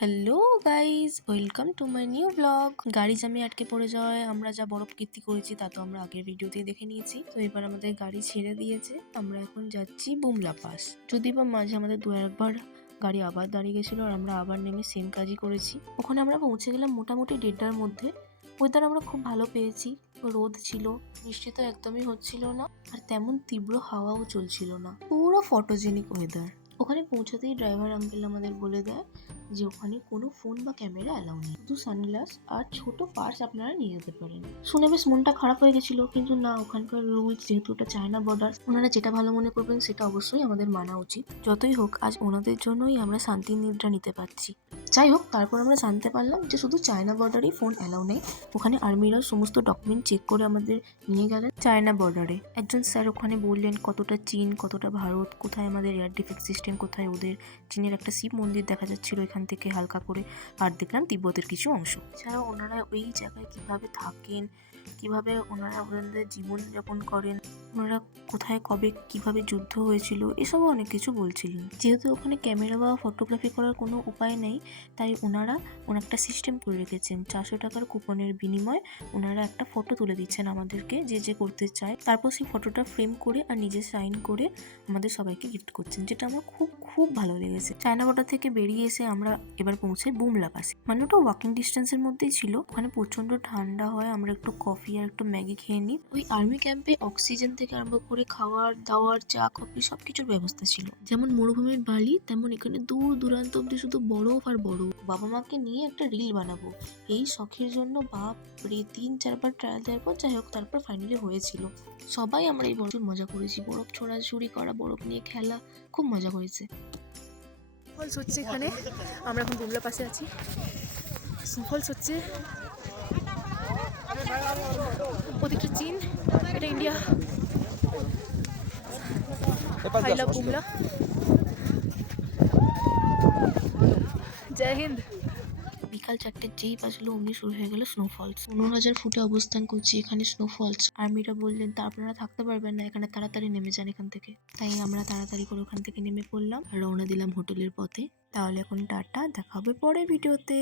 Hello guys, welcome to my new blog. গাড়ি জ্যামে আটকে পড়ে যাওয়ায় আমরা যা বড় কীর্তি করেছি তা তো আমরা আগের ভিডিওতেই দেখে নিয়েছি। তো এবার আমাদের গাড়ি ছেড়ে দিয়েছে, আমরা এখন যাচ্ছি বুমলা পাস। যদি বা মাঝে আমাদের দু একবার গাড়ি আবার দাঁড়িয়ে গেছিলো আর আমরা আবার নেমে সেম কাজই করেছি। ওখানে আমরা পৌঁছে গেলাম মোটামুটি 1:30টার মধ্যে। ওয়েদার আমরা খুব ভালো পেয়েছি, রোদ ছিল, বৃষ্টি তো একদমই হচ্ছিল না, আর তেমন তীব্র হাওয়াও চলছিল না, পুরো ফটোজেনিক ওয়েদার। ওখানে পৌঁছাতেই ড্রাইভার আঙ্কেল আমাদের বলে দেয় যে ওখানে কোনো ফোন বা ক্যামেরা অ্যালাউ নেই, শুধু সানগ্লাস আর ছোট পার্স আপনারা নিয়ে যেতে পারেন। শুনে বেশ মনটা খারাপ হয়ে গেছিল, কিন্তু না, ওখানকার রুলস যেহেতু ওটা চায়না বর্ডার, ওনারা যেটা ভালো মনে করবেন সেটা অবশ্যই আমাদের মানা উচিত। যতই হোক, আজ ওনাদের জন্যই আমরা শান্তি নিদ্রা নিতে পারছি। যাই হোক, তারপর আমরা জানতে পারলাম যে শুধু চায়না বর্ডারেই ফোন অ্যালাউ নেই। ওখানে আর্মিরাও সমস্ত ডকুমেন্ট চেক করে আমাদের নিয়ে গেলেন চায়না বর্ডারে। একজন স্যার ওখানে বললেন কতটা চীন, কতটা ভারত, কোথায় আমাদের এয়ার ডিফেন্স সিস্টেম, কোথায় ওদের। চীনের একটা শিব মন্দির দেখা যাচ্ছিল এখান থেকে হালকা করে, আর দেখলাম তিব্বতের কিছু অংশ। এছাড়াও ওনারা ওই জায়গায় কিভাবে থাকেন, কিভাবে ওনারা ওনাদের জীবনযাপন করেন, ওনারা কোথায় কবে কিভাবে যুদ্ধ হয়েছিল, এসবও অনেক কিছু বলছিলেন। যেহেতু ওখানে ক্যামেরা বা ফটোগ্রাফি করার কোনো উপায় নেই, তাই ওনারা একটা সিস্টেম করে রেখেছেন। 400 টাকার কুপনের বিনিময়ে ওনারা একটা ফটো তুলে দিচ্ছেন আমাদেরকে, যে যে করতে চায়। তারপর সেই ফটোটা ফ্রেম করে আর নিজে সাইন করে আমাদের সবাইকে গিফট করছেন, যেটা আমার খুব খুব ভালো লেগেছে। চায়না বর্ডার থেকে বেরিয়ে এসে আমরা এবার পৌঁছাই বুমলা পাসে। মানে ওটা ওয়াকিং ডিস্টেন্সের মধ্যেই ছিল। ওখানে প্রচন্ড ঠান্ডা হয়, আমরা একটু কফি আর একটু ম্যাগি খেয়ে নিই। ওই আর্মি ক্যাম্পে অক্সিজেন থেকে আরম্ভ করে খাওয়ার দাওয়ার, চা কফি সবকিছুর ব্যবস্থা ছিল। যেমন মরুভূমির বালি, তেমন এখানে দূর দূরান্ত অব্দি শুধু বরফ আর বরফ। বাবা মাকে নিয়ে একটা রিল বানাবো এই শখের জন্য বাপ রে 3-4বার ট্রায়াল দেওয়ার পর, যাই হোক, তারপর ফাইনালি হয়েছিল। সবাই আমরা এই বছর মজা করেছি, বরফ ছোড়াছুড়ি করা, বরফ নিয়ে খেলা, খুব মজা হয়েছে। ফলস হচ্ছে এখানে, আমরা এখন বুমলা পাশে আছি। স্নোফলস হচ্ছে, ওদিকটা চীন, এটা India. I love Bumla. Jai Hind. বিকাল 4টে যেই বাজলো অমনি শুরু হয়ে গেল স্নোফলস। 15,000 ফুটে অবস্থান করছি এখানে স্নোফলস। আর্মিরা বললেন তা আপনারা থাকতে পারবেন না এখানে, তাড়াতাড়ি নেমে যান এখান থেকে। তাই আমরা তাড়াতাড়ি করে ওখান থেকে নেমে পড়লাম আর রওনা দিলাম হোটেলের পথে। তাহলে এখন টাটা, দেখা হবে পরের ভিডিওতে।